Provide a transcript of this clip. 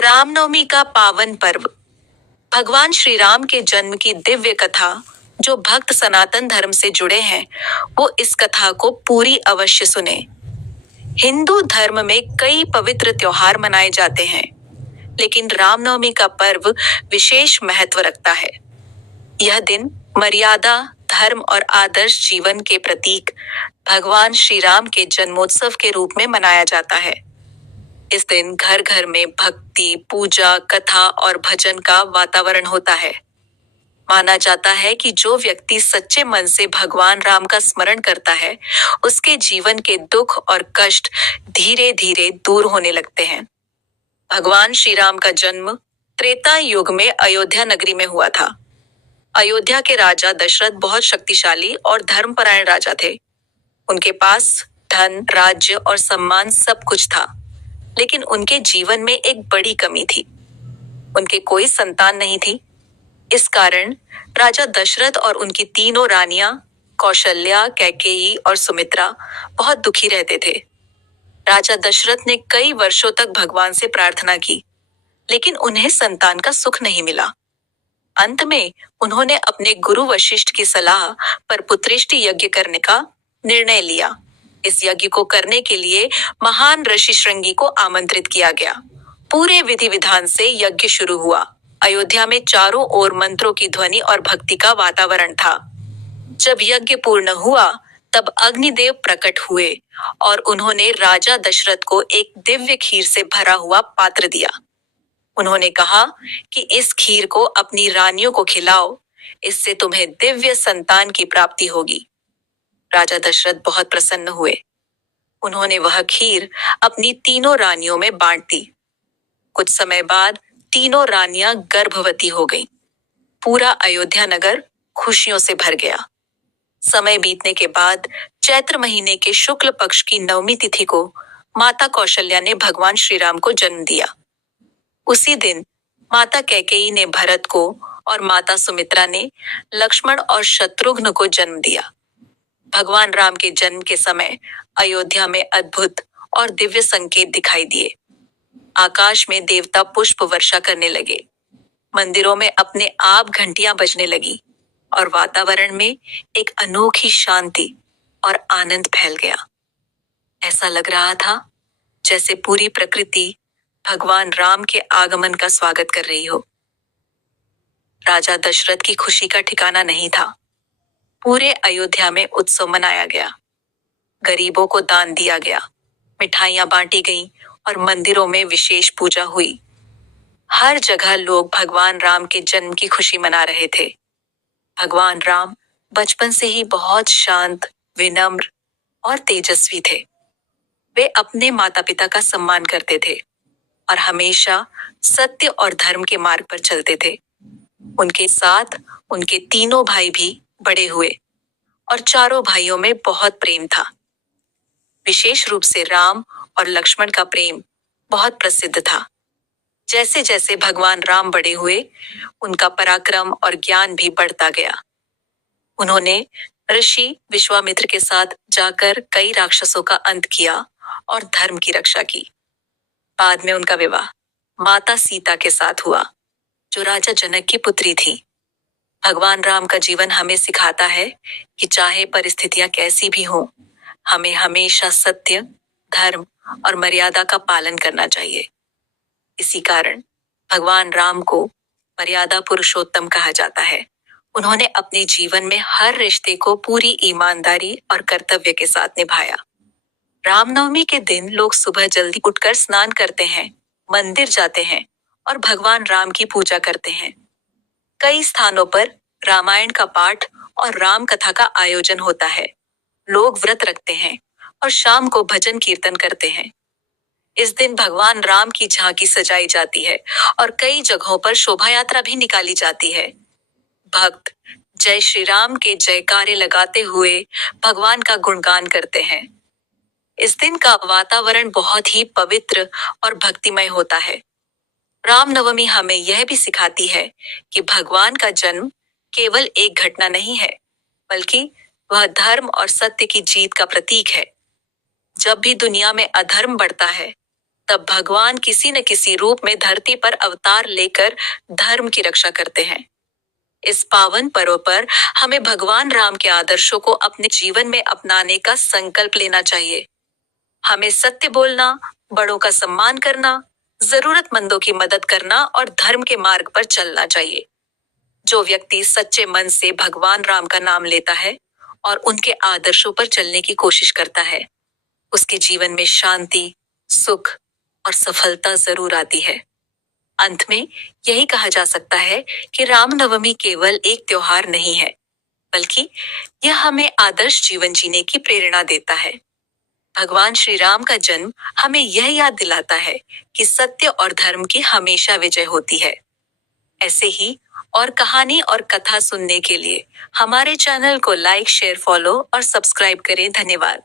रामनवमी का पावन पर्व। भगवान श्री राम के जन्म की दिव्य कथा। जो भक्त सनातन धर्म से जुड़े हैं वो इस कथा को पूरी अवश्य सुने। हिंदू धर्म में कई पवित्र त्योहार मनाए जाते हैं, लेकिन रामनवमी का पर्व विशेष महत्व रखता है। यह दिन मर्यादा, धर्म और आदर्श जीवन के प्रतीक भगवान श्री राम के जन्मोत्सव के रूप में मनाया जाता है। इस दिन घर घर में भक्ति, पूजा, कथा और भजन का वातावरण होता है। माना जाता है कि जो व्यक्ति सच्चे मन से भगवान राम का स्मरण करता है, उसके जीवन के दुख और कष्ट धीरे धीरे दूर होने लगते हैं। भगवान श्री राम का जन्म त्रेता युग में अयोध्या नगरी में हुआ था। अयोध्या के राजा दशरथ बहुत शक्तिशाली और धर्मपरायण राजा थे। उनके पास धन, राज्य और सम्मान सब कुछ था, लेकिन उनके जीवन में एक बड़ी कमी थी। उनके कोई संतान नहीं थी। इस कारण राजा दशरथ और उनकी तीनों रानियां कौशल्या, कैकेयी और सुमित्रा बहुत दुखी रहते थे। राजा दशरथ ने कई वर्षों तक भगवान से प्रार्थना की, लेकिन उन्हें संतान का सुख नहीं मिला। अंत में उन्होंने अपने गुरु वशिष्ठ की सलाह पर पुत्रेष्टि यज्ञ करने का निर्णय लिया। इस यज्ञ को करने के लिए महान ऋषि श्रृंगी को आमंत्रित किया गया। पूरे विधि विधान से यज्ञ शुरू हुआ। अयोध्या में चारों ओर मंत्रों की ध्वनि और भक्ति का वातावरण था। जब यज्ञ पूर्ण हुआ तब अग्निदेव प्रकट हुए और उन्होंने राजा दशरथ को एक दिव्य खीर से भरा हुआ पात्र दिया। उन्होंने कहा कि इस खीर को अपनी रानियों को खिलाओ, इससे तुम्हें दिव्य संतान की प्राप्ति होगी। राजा दशरथ बहुत प्रसन्न हुए। उन्होंने वह खीर अपनी तीनों रानियों में बांट दी। कुछ समय बाद तीनों रानियां गर्भवती हो गईं। पूरा अयोध्या नगर खुशियों से भर गया। समय बीतने के बाद चैत्र महीने के शुक्ल पक्ष की नवमी तिथि को माता कौशल्या ने भगवान श्री राम को जन्म दिया। उसी दिन माता कैकेयी ने भरत को और माता सुमित्रा ने लक्ष्मण और शत्रुघ्न को जन्म दिया। भगवान राम के जन्म के समय अयोध्या में अद्भुत और दिव्य संकेत दिखाई दिए। आकाश में देवता पुष्प वर्षा करने लगे, मंदिरों में अपने आप घंटियां बजने लगी और वातावरण में एक अनोखी शांति और आनंद फैल गया। ऐसा लग रहा था जैसे पूरी प्रकृति भगवान राम के आगमन का स्वागत कर रही हो। राजा दशरथ की खुशी का ठिकाना नहीं था। पूरे अयोध्या में उत्सव मनाया गया। गरीबों को दान दिया गया, मिठाइयां बांटी गईं और मंदिरों में विशेष पूजा हुई। हर जगह लोग भगवान राम के जन्म की खुशी मना रहे थे। भगवान राम बचपन से ही बहुत शांत, विनम्र और तेजस्वी थे। वे अपने माता पिता का सम्मान करते थे और हमेशा सत्य और धर्म के मार्ग पर चलते थे। उनके साथ उनके तीनों भाई भी बड़े हुए और चारों भाइयों में बहुत प्रेम था। विशेष रूप से राम और लक्ष्मण का प्रेम बहुत प्रसिद्ध था। जैसे जैसे भगवान राम बड़े हुए, उनका पराक्रम और ज्ञान भी बढ़ता गया। उन्होंने ऋषि विश्वामित्र के साथ जाकर कई राक्षसों का अंत किया और धर्म की रक्षा की। बाद में उनका विवाह माता सीता के साथ हुआ, जो राजा जनक की पुत्री थी। भगवान राम का जीवन हमें सिखाता है कि चाहे परिस्थितियां कैसी भी हों, हमें हमेशा सत्य, धर्म और मर्यादा का पालन करना चाहिए। इसी कारण भगवान राम को मर्यादा पुरुषोत्तम कहा जाता है। उन्होंने अपने जीवन में हर रिश्ते को पूरी ईमानदारी और कर्तव्य के साथ निभाया। रामनवमी के दिन लोग सुबह जल्दी उठकर स्नान करते हैं, मंदिर जाते हैं और भगवान राम की पूजा करते हैं। कई स्थानों पर रामायण का पाठ और राम कथा का आयोजन होता है। लोग व्रत रखते हैं और शाम को भजन कीर्तन करते हैं। इस दिन भगवान राम की झांकी सजाई जाती है और कई जगहों पर शोभा यात्रा भी निकाली जाती है। भक्त जय श्री राम के जयकारे लगाते हुए भगवान का गुणगान करते हैं। इस दिन का वातावरण बहुत ही पवित्र और भक्तिमय होता है। रामनवमी हमें यह भी सिखाती है कि भगवान का जन्म केवल एक घटना नहीं है, बल्कि वह धर्म और सत्य की जीत का प्रतीक है। जब भी दुनिया में अधर्म बढ़ता है, तब भगवान किसी न किसी रूप में धरती पर अवतार लेकर धर्म की रक्षा करते हैं। इस पावन पर्व पर हमें भगवान राम के आदर्शों को अपने जीवन में अपनाने का संकल्प लेना चाहिए। हमें सत्य बोलना, बड़ों का सम्मान करना, जरूरतमंदों की मदद करना और धर्म के मार्ग पर चलना चाहिए। जो व्यक्ति सच्चे मन से भगवान राम का नाम लेता है और उनके आदर्शों पर चलने की कोशिश करता है, उसके जीवन में शांति, सुख और सफलता जरूर आती है। अंत में यही कहा जा सकता है कि रामनवमी केवल एक त्योहार नहीं है, बल्कि यह हमें आदर्श जीवन जीने की प्रेरणा देता है। भगवान श्री राम का जन्म हमें यह याद दिलाता है कि सत्य और धर्म की हमेशा विजय होती है। ऐसे ही और कहानी और कथा सुनने के लिए हमारे चैनल को लाइक, शेयर, फॉलो और सब्सक्राइब करें। धन्यवाद।